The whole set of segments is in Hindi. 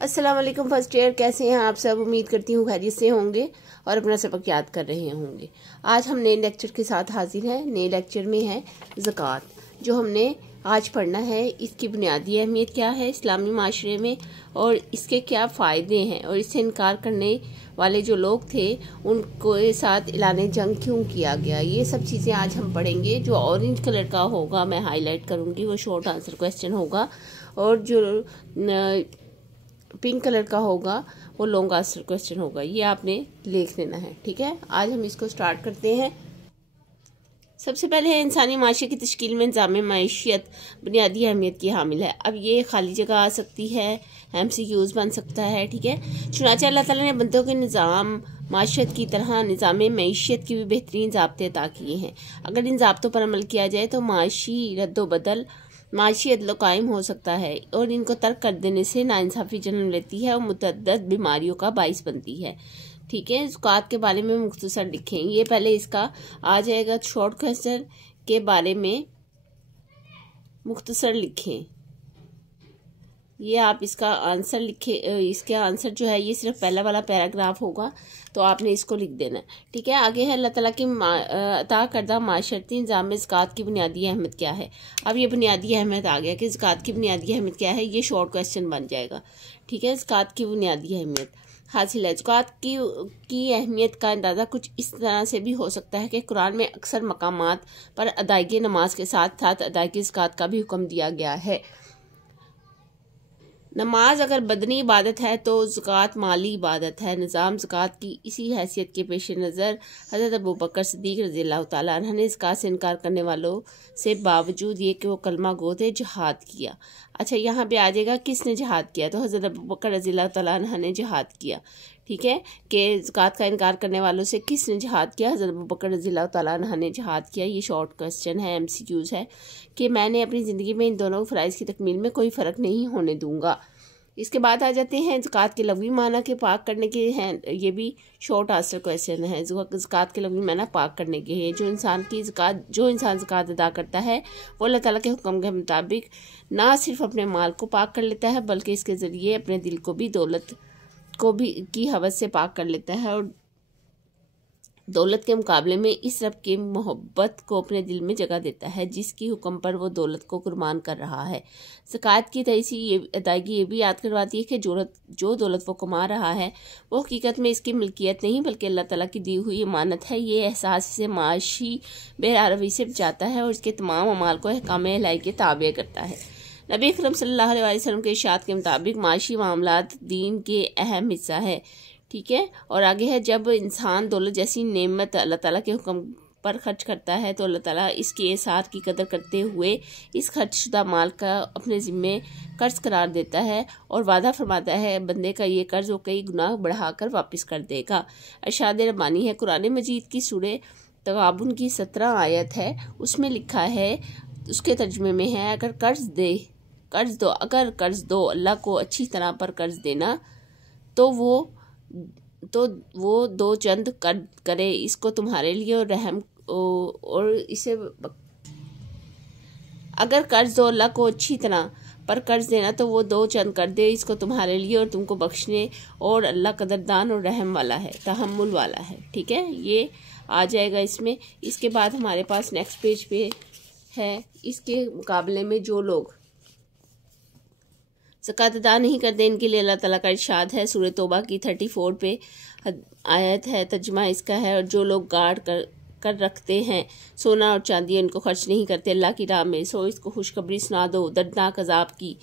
अस्सलाम वालेकुम फर्स्ट ईयर, कैसे हैं आप सब। उम्मीद करती हूँ खैरियत से होंगे और अपना सबक याद कर रहे होंगे। आज हम नए लेक्चर के साथ हाजिर हैं। नए लेक्चर में है ज़कात, जो हमने आज पढ़ना है। इसकी बुनियादी अहमियत क्या है इस्लामी माशरे में और इसके क्या फ़ायदे हैं और इससे इनकार करने वाले जो लोग थे उनको साथ ऐलान जंग क्यों किया गया। ये सब चीज़ें आज हम पढ़ेंगे। जो ऑरेंज कलर का होगा मैं हाईलाइट करूँगी, वो शॉर्ट आंसर क्वेश्चन होगा, और जो पिंक कलर का होगा वो लॉन्ग आंसर क्वेश्चन होगा। ये आपने लिख लेना है, ठीक है। आज हम इसको स्टार्ट करते हैं। सबसे पहले है इंसानी माशरे की तश्कील में निज़ाम मईशत बुनियादी अहमियत की हामिल है। अब ये खाली जगह आ सकती है, MCQs बन सकता है, ठीक है। चुनांचे अल्लाह ताला ने बंदों के निज़ाम माशरत की तरह निज़ाम मईशत की भी बेहतरीन ज़ाब्ते अता किए हैं। अगर इन ज़ाब्तों पर अमल किया जाए तो माशी रद्दोबदल माशी अदल कायम हो सकता है, और इनको तर्क कर देने से नाइंसाफ़ी जन्म लेती है और मुतअद्दिद बीमारियों का बाइस बनती है, ठीक है। ज़कात के बारे में मुख्तसर लिखें। ये पहले इसका आ जाएगा शॉर्ट क्वेश्चन के बारे में मुख्तसर लिखें। ये आप इसका आंसर लिखे। इसका आंसर जो है ये सिर्फ पहला वाला पैराग्राफ होगा, तो आपने इसको लिख देना है, ठीक है। आगे है अल्लाह ताला की अता करदा माशरती निज़ाम में ज़कात की बुनियादी अहमियत क्या है। अब ये बुनियादी अहमियत आ गया कि ज़कात की बुनियादी अहमियत क्या है। ये शॉर्ट क्वेश्चन बन जाएगा, ठीक है। ज़कात की बुनियादी अहमियत हासिल है। ज़कात की अहमियत का अंदाज़ा कुछ इस तरह से भी हो सकता है कि कुरान में अक्सर मकामात पर अदायगी नमाज के साथ साथ अदायगी ज़कात का भी हुक्म दिया गया है। नमाज अगर बदनी इबादत है तो ज़कात माली इबादत है। निज़ाम ज़कात की इसी हैसियत के पेश नज़र हज़रत अबू बकर सिद्दीक़ रज़ियल्लाहु ताला अन्हु ने ज़कात से इनकार करने वालों से बावजूद ये कि वो कलमा गो थे जिहाद किया। अच्छा, यहाँ पे आ जाएगा किसने जिहाद किया, तो हज़रत अबू बकर रज़ियल्लाहु ताला अन्हु ने जिहाद किया, ठीक है। कि ज़कात का इनकार करने वालों से किसने जिहाद किया, हज़रत अबू बकर रज़ियल्लाहु ताला अन्हु ने जिहाद किया। ये शॉर्ट क्वेश्चन है, MCQs है कि मैंने अपनी ज़िंदगी में इन दोनों फ़राइज़ की तकमील में कोई फ़र्क नहीं होने दूंगा। इसके बाद आ जाते हैं ज़कात के लग़वी माना के पाक करने के हैं। ये भी शॉर्ट आंसर क्वेश्चन है। ज़कात के लग़वी माना पाक करने के हैं। जो इंसान ज़कात अदा करता है वो अल्लाह ताला के हुक्म के मुताबिक ना सिर्फ अपने माल को पाक कर लेता है बल्कि इसके ज़रिए अपने दिल को भी दौलत को भी की हवस से पाक कर लेता है, और दौलत के मुकाबले में इस रब की मोहब्बत को अपने दिल में जगह देता है जिसकी हुक्म पर वो दौलत को कुर्बान कर रहा है। ज़कात की अदायगी ये भी याद करवाती है कि जो दौलत वो कमा रहा है वो हकीकत में इसकी मिल्कियत नहीं बल्कि अल्लाह ताला की दी हुई अमानत है। ये एहसास इसे माशी बेरारवी से बचाता है और इसके तमाम अमाल को अहकाम इलाही के ताबे करता है। नबी अकरम सल्लल्लाहु अलैहि वसल्लम के इरशाद के मुताबिक माशी मामलात दीन के अहम हिस्सा है, ठीक है। और आगे है जब इंसान दौलत जैसी नेमत अल्लाह ताला के हुक्म पर खर्च करता है तो अल्लाह ताला इसके एसार की कदर करते हुए इस खर्चशुदा माल का अपने ज़िम्मे कर्ज करार देता है और वादा फरमाता है बंदे का ये कर्ज वो कई गुना बढ़ाकर वापस कर देगा। इरशाद रब्बानी है कुरान मजीद की सूरह तगाबुन की 17 आयत है, उसमें लिखा है, उसके तर्जुमे में है, अगर कर्ज दो अल्लाह को अच्छी तरह पर कर्ज देना तो वो दो चंद करे इसको तुम्हारे लिए और रहम और इसे अगर कर्ज दो अल्लाह को अच्छी तरह पर कर्ज देना तो वो दो चंद कर दे इसको तुम्हारे लिए और तुमको बख्शने, और अल्लाह कदरदान और रहम वाला है, तहम्मुल वाला है, ठीक है। ये आ जाएगा इसमें। इसके बाद हमारे पास नेक्स्ट पेज पे है, इसके मुकाबले में जो लोग ज़कात अदा नहीं करते इनके लिए अल्लाह ताला का इरशाद है, सूरह तौबा की 34 पे आयत है, तर्जुमा इसका है, और जो लोग गाड़ कर रखते हैं सोना और चांदी इनको खर्च नहीं करते अल्लाह की राह में, सो इसको खुशखबरी सुना दो दर्दनाक अजाब की।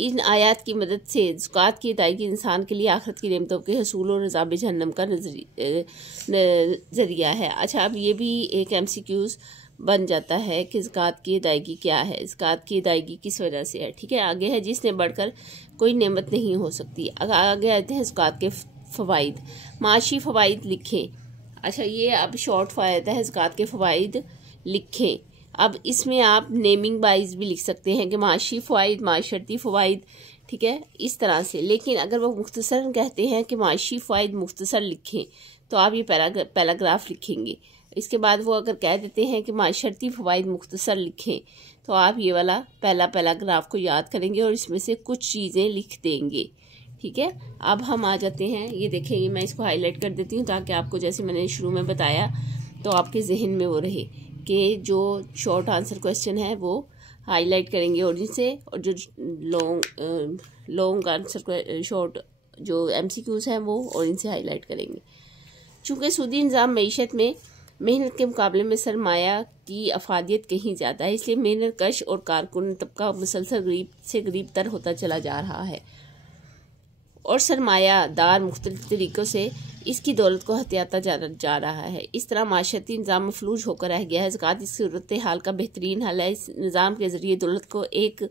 इन आयत की मदद से ज़कात की अदायगी इंसान के लिए आखिरत की नेमतों के हसूल और अज़ाब जहन्नम का नज़रिया है। अच्छा, अब ये भी एक MCQs बन जाता है कि ज़कात की अदायगी क्या है, ज़कात की अदायगी किस वजह से है, ठीक है। आगे है जिसने बढ़कर कोई नेमत नहीं हो सकती। आगे आते हैं ज़कात के फ़वाइद। माशी फ़वाइद लिखें। अच्छा, ये अब शॉर्ट फ़ायदा है, ज़कात के फ़वाइद लिखें। अब इसमें आप नेमिंग वाइज भी लिख सकते हैं कि माशी फ़वाइद, माशरती फ़वाइद, ठीक है, इस तरह से। लेकिन अगर वो मुख्तसर कहते हैं कि माशी फ़वाइद मुख्तसर लिखें तो आप ये पैराग्राफ लिखेंगे। इसके बाद वो अगर कह देते हैं कि माशरती फ़वाइद मुख्तसर लिखें तो आप ये वाला पहला पैराग्राफ को याद करेंगे और इसमें से कुछ चीज़ें लिख देंगे, ठीक है, अब हम आ जाते हैं, ये देखें, मैं इसको हाईलाइट कर देती हूँ ताकि आपको, जैसे मैंने शुरू में बताया, तो आपके जहन में वो रहे कि जो शॉर्ट आंसर क्वेश्चन है वो हाईलाइट करेंगे ओरिजिन से, और जो लॉन्ग आंसर शॉर्ट जो MCQs हैं वो ओरिजिन से हाईलाइट करेंगे। चूँकि सूदी निज़ाम मईशत में मेहनत के मुकाबले में सरमाया की अफादियत कहीं ज़्यादा है, इसलिए मेहनत कश और कारकुन तबका मुसलसल गरीब से गरीब तर होता चला जा रहा है और सरमायादार मुख्तलिफ तरीक़ों से इसकी दौलत को हथियाता जा रहा है। इस तरह माशरती निज़ाम मफलूज होकर रह गया है। ज़कात इस सूरत हाल का बेहतरीन हल है। इस निज़ाम के ज़रिए दौलत को एक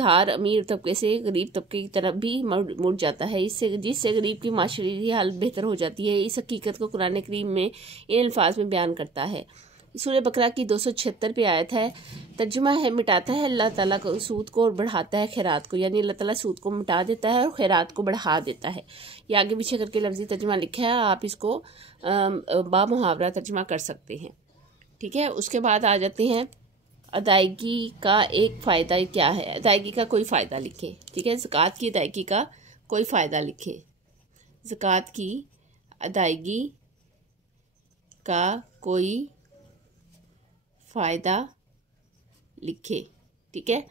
धार अमीर तबके से गरीब तबके की तरफ भी मुड़ जाता है, जिससे गरीब की माशरी हालत बेहतर हो जाती है। इस हकीकत को कुरान करीम में इन अल्फाज में बयान करता है। सूरह बकरा की 276 पे आयत है, तर्जुमा है, मिटाता है अल्लाह ताला को सूद को और बढ़ाता है खैरात को, यानी अल्लाह ताला सूद को मिटा देता है और खैरात को बढ़ा देता है। ये आगे पीछे करके लफ्जी तर्जुमा लिखा है, आप इसको बामुहावरा तर्जुमा कर सकते हैं। ठीक है, उसके बाद आ जाते हैं अदायगी का एक फ़ायदा क्या है। अदायगी का कोई फ़ायदा लिखे। ठीक है, ज़कात की अदायगी का कोई फ़ायदा लिखे। ज़कात की अदायगी का कोई फ़ायदा लिखे। ठीक है,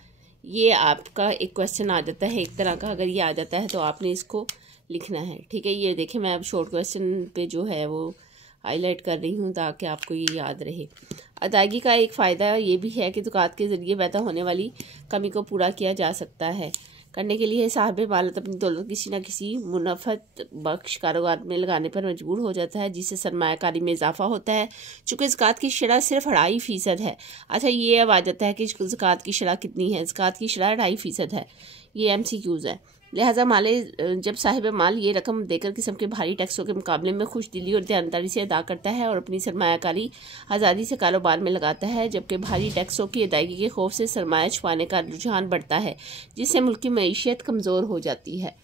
ये आपका एक क्वेश्चन आ जाता है एक तरह का, अगर ये आ जाता है तो आपने इसको लिखना है। ठीक है, ये देखें, मैं अब शॉर्ट क्वेश्चन पे जो है वो हाईलाइट कर रही हूँ ताकि आपको ये याद रहे। अदायगी का एक फ़ायदा ये भी है कि ज़कात के ज़रिए पैदा होने वाली कमी को पूरा किया जा सकता है। करने के लिए साहिब मालत अपनी दौलत किसी न किसी मुनाफत बख्श कारोबार में लगाने पर मजबूर हो जाता है, जिससे सरमायाकारी में इजाफा होता है। चूँकि ज़कात की शरह सिर्फ 2.5% है। अच्छा, ये अब आ जाता है कि ज़कात की शरह कितनी है। ज़कात की शरह 2.5% है, ये MCQs है। लिहाजा माले जब साहिब माल ये रकम देकर किस्म के भारी टैक्सों के मुकाबले में खुश दिली और ध्यानदारी से अदा करता है और अपनी सरमायाकारी आज़ादी से कारोबार में लगाता है, जबकि भारी टैक्सों की अदायगी के खौफ से सरमाया छुपाने का रुझान बढ़ता है, जिससे मुल्क की मईशत कमज़ोर हो जाती है।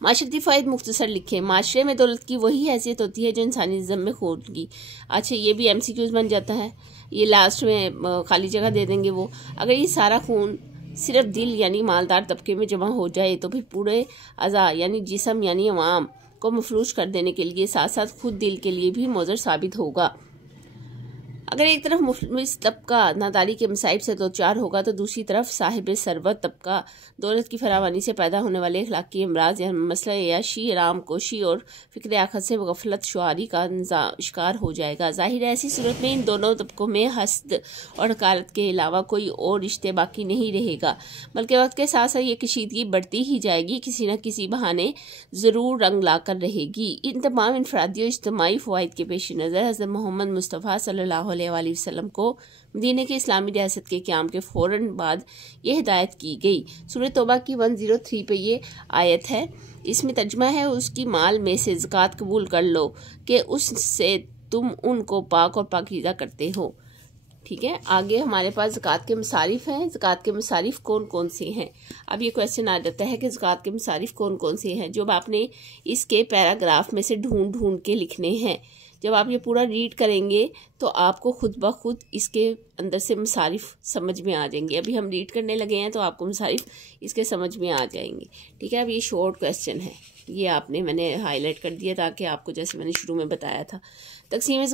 माशरती फ़ायद मुख्तसर लिखे। माशरे में दौलत की वही हैसियत होती है जो इंसानी निज़म में होगी। अच्छा, ये भी MCQs बन जाता है। ये लास्ट में खाली जगह दे देंगे वो। अगर ये सारा खून सिर्फ दिल यानी मालदार तबके में जमा हो जाए तो फिर पूरे अज़ा यानी जिस्म यानी अवाम को मफलूज कर देने के लिए साथ साथ खुद दिल के लिए भी मुज़र साबित होगा। अगर एक तरफ मुफ्लिस तबका नादारी के मसाइब से दो चार होगा तो दूसरी तरफ साहिब सरवत तबका दौलत की फरावानी से पैदा होने वाले अखलाकी अमराज या मसला याशी, आराम कोशी और फ़िक्र आखिरत से गफलत शुआरी का शिकार हो जाएगा। जाहिर है ऐसी सूरत में इन दोनों तबकों में हसद और हकारत के अलावा कोई और रिश्ते बाकी नहीं रहेगा, बल्कि वक्त के साथ साथ ये कशीदगी बढ़ती ही जाएगी, किसी न किसी बहाने ज़रूर रंग ला कर रहेगी। इन तमाम इनफरादी और इज्तिमाई फ़वाइद के पेश नज़र हज़रत मोहम्मद मुस्तफ़ा सल्लल्लाहु अलैहि वसल्लम को मदीने के इस्लामी रियासत के क़याम के फ़ौरन बाद ये हिदायत की गई। सूरह तौबा की 103 पे ये आयत है। इसमें तर्जुमा है, उसकी माल में से ज़कात कबूल कर लो कि उससे तुम उनको पाक और पाकीज़ा करते हो। ठीक है, आगे हमारे पास ज़कात के मसारिफ़ हैं। ज़कात के मसारिफ़ कौन कौन से हैं। अब ये क्वेश्चन आ जाता है कि ज़कात के मसारिफ़ कौन कौन से हैं, जो आपने इसके पैराग्राफ में से ढूंढ के लिखने हैं। जब आप ये पूरा रीड करेंगे तो आपको खुद ब खुद इसके अंदर से मसारिफ़ समझ में आ जाएंगे। अभी हम रीड करने लगे हैं तो आपको मसारिफ़ इसके समझ में आ जाएंगे। ठीक है, अब ये शॉर्ट क्वेश्चन है, ये मैंने हाईलाइट कर दिया ताकि आपको, जैसे मैंने शुरू में बताया था, तकसीम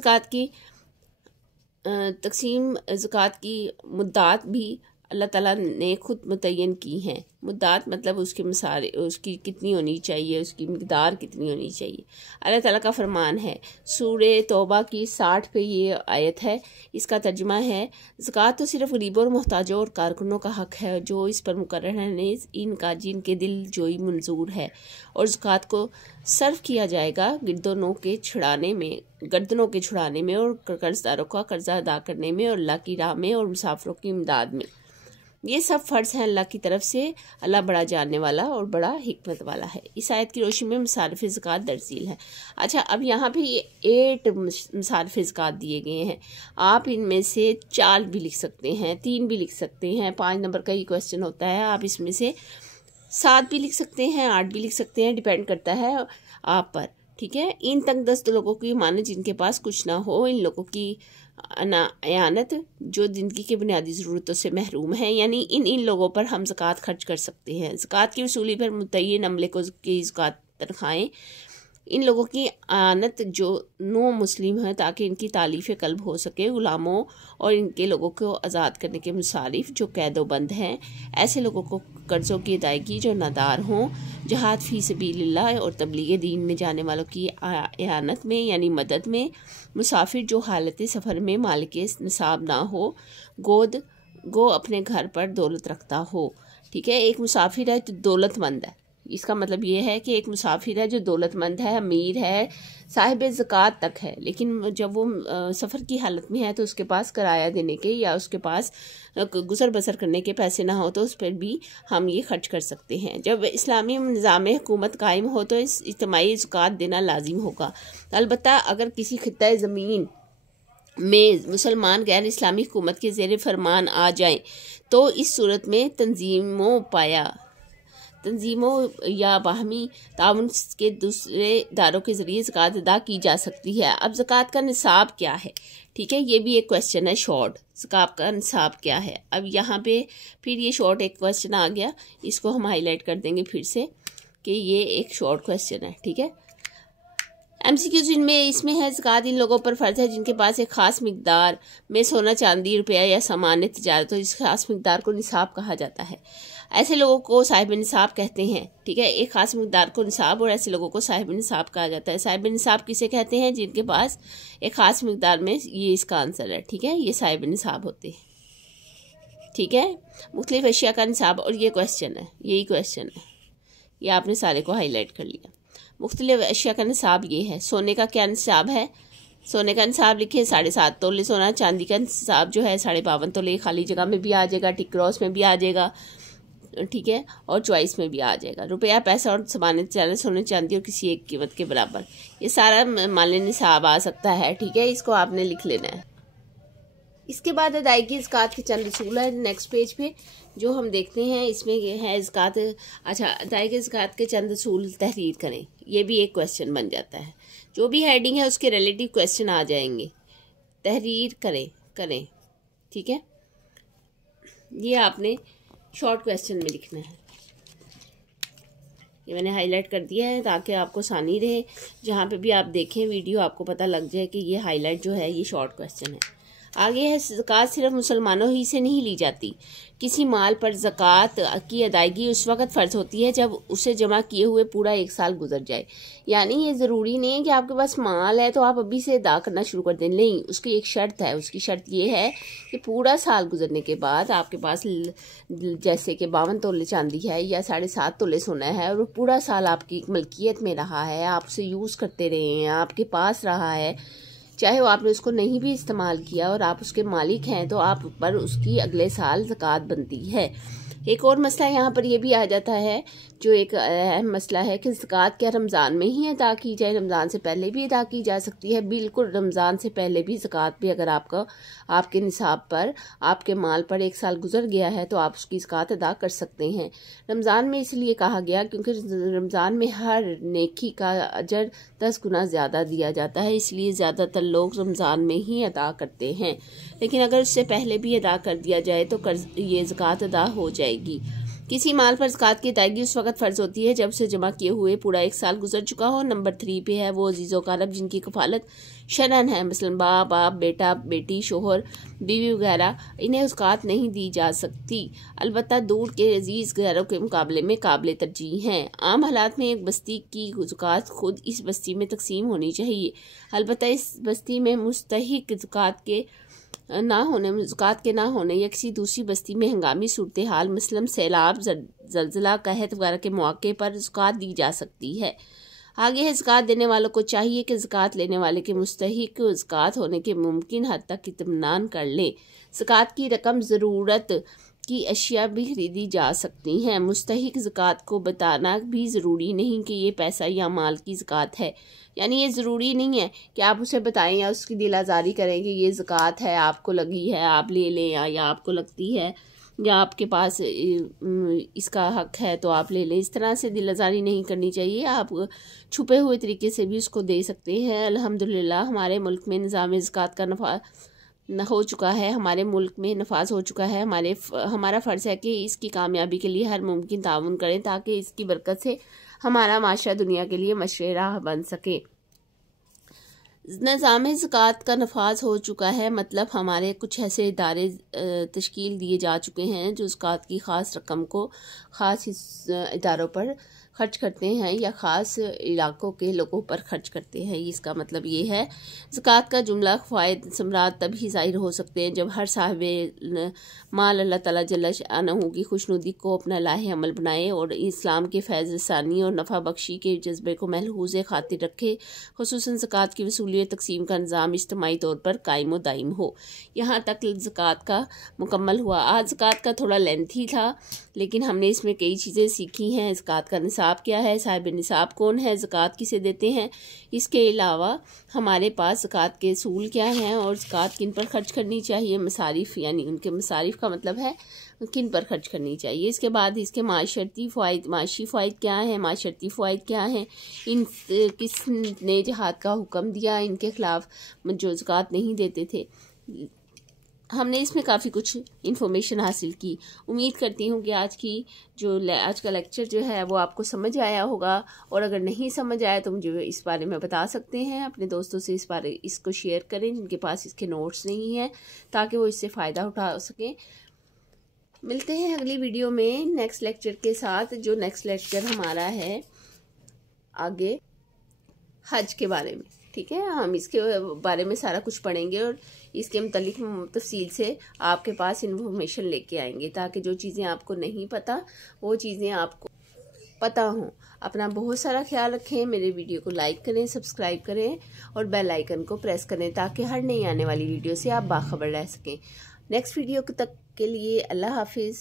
ज़कात की मुद्दात भी अल्लाह ताला ने खुद मुतय्यन की हैं। मुद्दात मतलब उसकी कितनी होनी चाहिए, उसकी मिक़दार कितनी होनी चाहिए। अल्लाह ताला का फरमान है, सूरह तौबा की 60 पे ये आयत है। इसका तर्जुमा है, ज़कात तो सिर्फ गरीबों और मोहताजों और कारकुनों का हक़ है जो इस पर मुकर्रर है, इनका जिनके दिल जोई मंजूर है, और ज़कात को सर्व किया जाएगा गर्दनों के छुड़ाने में और कर्जदारों का कर्जा अदा करने में और अल्लाह की राह में और मुसाफिरों की इमदाद में। ये सब फ़र्ज़ हैं अल्लाह की तरफ से। अल्लाह बड़ा जानने वाला और बड़ा हिकमत वाला है। इस आयत की रोशनी में मसारिफ़ ज़कात दर्जील है। अच्छा, अब यहाँ पे ये 8 मसारिफ़ ज़कात दिए गए हैं। आप इनमें से 4 भी लिख सकते हैं, 3 भी लिख सकते हैं। 5 नंबर का ये क्वेश्चन होता है। आप इसमें से 7 भी लिख सकते हैं, 8 भी लिख सकते हैं, डिपेंड करता है आप पर। ठीक है, इन तंग दस्त लोगों की माने जिनके पास कुछ ना हो, इन लोगों की अयानत जो ज़िंदगी के बुनियादी ज़रूरतों से महरूम हैं, यानी इन लोगों पर हम ज़कात खर्च कर सकते हैं। ज़कात की वसूली पर मुतय्यन अमले को की ज़कात तनख्वाहें इन लोगों की आनत जो नो मुस्लिम हैं, ताकि इनकी तालीफ़ कल्ब हो सके, ग़ुलामों और इनके लोगों को आज़ाद करने के मुसारिफ जो कैदोबंद हैं, ऐसे लोगों को कर्ज़ों की अदायगी जो नादार हों, जहाद फ़ी सबीलिल्लाह और तबलीग दीन में जाने वालों की आयानत में यानी मदद में, मुसाफिर जो हालत सफ़र में मालिक निसाब ना हो, गो अपने घर पर दौलत रखता हो। ठीक है, एक मुसाफिर है तो दौलतमंद है, इसका मतलब ये है कि एक मुसाफिर है जो दौलतमंद है, अमीर है, साहिब ज़कात तक है, लेकिन जब वो सफ़र की हालत में है तो उसके पास किराया देने के या उसके पास गुजर बसर करने के पैसे ना हो तो उस पर भी हम ये खर्च कर सकते हैं। जब इस्लामी निज़ाम हुकूमत कायम हो तो इस इज्तिमाई ज़कात देना लाजिम होगा। अलबत्ता अगर किसी खित्ता ज़मीन में मुसलमान गैर इस्लामी हुकूमत के ज़ेर फरमान आ जाएं तो इस सूरत में तंजीमों या बाहमी ताउन के दूसरे इदारों के ज़रिए ज़कात अदा की जा सकती है। अब ज़कात का निसाब क्या है? ठीक है, ये भी एक क्वेश्चन है शॉर्ट, ज़कात का निसाब क्या है। अब यहाँ पे फिर ये शॉर्ट एक क्वेश्चन आ गया, इसको हम हाईलाइट कर देंगे फिर से कि ये एक शॉर्ट क्वेश्चन है। ठीक है, MCQ जिनमें इसमें है ज़कात इन लोगों पर फ़र्ज है जिनके पास एक ख़ास मिकदार में सोना, चांदी, रुपया या सामान्य तिजारत हो। इस खास मिकदार को निसाब कहा जाता है। ऐसे लोगों को साहिब निसाब कहते हैं। ठीक है, एक खास मिकदार को निसाब और ऐसे लोगों को साहिब निसाब कहा जाता है। साहिब निसाब किसे कहते हैं? जिनके पास एक खास मिकदार में, ये इसका आंसर है। ठीक है, ये साहिब निसाब होते हैं। ठीक है, मुख्तलिफ अशिया का निसाब, और ये क्वेश्चन है, यही क्वेश्चन है, ये आपने सारे को हाईलाइट कर लिया। मुख्तलिफ अशिया का निसाब ये है। सोने का क्या निसाब है? सोने का निसाब लिखे 7.5 तोले सोना। चांदी का निसाब जो है 52.5 तोले, खाली जगह में भी आ जाएगा, टिक क्रॉस में भी आ जाएगा, ठीक है, और चॉइस में भी आ जाएगा। रुपया, पैसा और सामान्य तिजारत सोने, चांदी और किसी एक कीमत के बराबर, ये सारा माल निसाब आ सकता है। ठीक है, इसको आपने लिख लेना है। इसके बाद अदायगी ज़कात के चंद रसूल है नेक्स्ट पेज पे जो हम देखते हैं। इसमें है ज़कात, अच्छा, अदायगी ज़कात के चंद रसूल तहरीर करें, ये भी एक क्वेश्चन बन जाता है। जो भी हेडिंग है उसके रिलेटिव क्वेश्चन आ जाएंगे। तहरीर करें, ठीक है, ये आपने शॉर्ट क्वेश्चन में लिखना है। ये मैंने हाईलाइट कर दिया है ताकि आपको आसानी रहे, जहाँ पे भी आप देखें वीडियो आपको पता लग जाए कि ये हाईलाइट जो है ये शॉर्ट क्वेश्चन है। आगे है, ज़कात सिर्फ मुसलमानों ही से नहीं ली जाती। किसी माल पर ज़कात की अदायगी उस वक़्त फ़र्ज होती है जब उसे जमा किए हुए पूरा 1 साल गुजर जाए। यानी ये ज़रूरी नहीं है कि आपके पास माल है तो आप अभी से अदा करना शुरू कर दें, नहीं, उसकी एक शर्त है। उसकी शर्त ये है कि पूरा साल गुजरने के बाद आपके पास जैसे कि 52 तोले चांदी है या 7.5 तोले सोना है और वो पूरा साल आपकी मलकियत में रहा है, आप उसे यूज़ करते रहे हैं, आपके पास रहा है, चाहे वो आपने उसको नहीं भी इस्तेमाल किया और आप उसके मालिक हैं, तो आप पर उसकी अगले साल ज़कात बनती है। एक और मसला यहाँ पर यह भी आ जाता है, जो एक अहम मसला है कि ज़कात क्या रमज़ान में ही अदा की जाए? रमज़ान से पहले भी अदा की जा सकती है। बिल्कुल, रमज़ान से पहले भी ज़कात भी अगर आपके निसाब पर, आपके माल पर 1 साल गुजर गया है तो आप उसकी ज़कात अदा कर सकते हैं। रमज़ान में इसलिए कहा गया क्योंकि रमज़ान में हर नेकी का अजर 10 गुना ज़्यादा दिया जाता है, इसलिए ज़्यादातर लोग रमज़ान में ही अदा करते हैं। लेकिन अगर उससे पहले भी अदा कर दिया जाए तो ये ज़कात अदा हो जाएगी। किसी माल पर ज़कात की अदायगी उस वक़्त फ़र्ज होती है जब से जमा किए हुए पूरा 1 साल गुजर चुका हो। नंबर 3 पे है वो अजीज़ व क़रीब जिनकी कफ़ालत शरअन है, मसलन बाप, बेटा, बेटी, शोहर, बीवी वगैरह, इन्हें ज़कात नहीं दी जा सकती। अलबत्ता दूर के अजीज़ गैरों के मुकाबले में काबिल तरजीह हैं। आम हालात में एक बस्ती की ज़कात खुद इस बस्ती में तकसीम होनी चाहिए। अलबत्ता इस बस्ती में मुस्तहिक ज़कात के ना होने या किसी दूसरी बस्ती में हंगामी सूरत हाल, मसलन सैलाब, ज़लज़ला, कहत वगैरह के मौके पर ज़कात दी जा सकती है। आगे है, ज़कात देने वालों को चाहिए कि ज़कात लेने वाले के मुस्तहिक ज़कात होने के मुमकिन हद तक इत्मीनान कर लें। ज़कात की रकम ज़रूरत की अशिया भी खरीदी जा सकती हैं। मुस्तहिक ज़कात को बताना भी ज़रूरी नहीं कि ये पैसा या माल की ज़कात है, यानी ये ज़रूरी नहीं है कि आप उसे बताएं या उसकी दिल आज़ारी करें कि ये ज़कात है, आपको लगी है, आप ले लें, या आपको लगती है या आपके पास इसका हक है तो आप ले लें। इस तरह से दिल आज़ारी नहीं करनी चाहिए। आप छुपे हुए तरीके से भी उसको दे सकते हैं। अल्हम्दुलिल्लाह हमारे मुल्क में निज़ाम ज़कात का हो चुका है, हमारे मुल्क में नफाज हो चुका है। हमारा फ़र्ज़ है कि इसकी कामयाबी के लिए हर मुमकिन ताउन करें ताकि इसकी बरकत से हमारा माशरा दुनिया के लिए मशरे राह बन सके। निज़ाम ज़कात का नफाज हो चुका है, मतलब हमारे कुछ ऐसे इदारे तश्कील दिए जा चुके हैं जो ज़कात की ख़ास रकम को ख़ास इदारों पर खर्च करते हैं या ख़ास इलाकों के लोगों पर खर्च करते हैं। इसका मतलब ये है, ज़कात का जुमला फ़ायद समरात तभी ज़ाहिर हो सकते हैं जब हर साहिब माल अल्लाह ताला जल्ल शाअनहू की खुशनुदी को अपना लाहे अमल बनाए और इस्लाम के फैज़ सानी और नफ़ा बख्शी के जज्बे को महफूज़ खातिर रखे। खुसूसन ज़कात की वसूली तकसीम का निज़ाम इज्तिमाई तौर पर कायम व दायम हो। यहाँ तक ज़कात का मुकम्मल हुआ। आज ज़कात का थोड़ा लेंथी था, लेकिन हमने इसमें कई चीज़ें सीखी हैं। ज़कात का निसाब क्या है, साहिब निसाब कौन है, ज़कात किसे देते हैं, इसके अलावा हमारे पास ज़कात के असूल क्या हैं और ज़कात किन पर खर्च करनी चाहिए, मसारिफ़ यानी उनके मसारिफ़ का मतलब है किन पर खर्च करनी चाहिए। इसके बाद इसके माशी फ़ायद क्या है, माशरती फ़ायद क्या हैं, इन किसने जिहाद का हुक्म दिया, इनके ख़िलाफ़ जो ज़कात नहीं देते थे। हमने इसमें काफ़ी कुछ इन्फॉर्मेशन हासिल की। उम्मीद करती हूँ कि आज का लेक्चर जो है वो आपको समझ आया होगा, और अगर नहीं समझ आया तो मुझे इस बारे में बता सकते हैं। अपने दोस्तों से इसको शेयर करें जिनके पास इसके नोट्स नहीं हैं, ताकि वो इससे फ़ायदा उठा सकें। मिलते हैं अगली वीडियो में नेक्स्ट लेक्चर के साथ। जो नेक्स्ट लेक्चर हमारा है आगे हज के बारे में, ठीक है। हम इसके बारे में सारा कुछ पढ़ेंगे और इसके मुतालिक तफसील से आपके पास इन्फॉर्मेशन लेके आएंगे, ताकि जो चीज़ें आपको नहीं पता वो चीज़ें आपको पता हों। अपना बहुत सारा ख्याल रखें। मेरे वीडियो को लाइक करें, सब्सक्राइब करें और बेल आइकन को प्रेस करें ताकि हर नई आने वाली वीडियो से आप बाखबर रह सकें। नेक्स्ट वीडियो तक के लिए अल्लाह हाफिज़।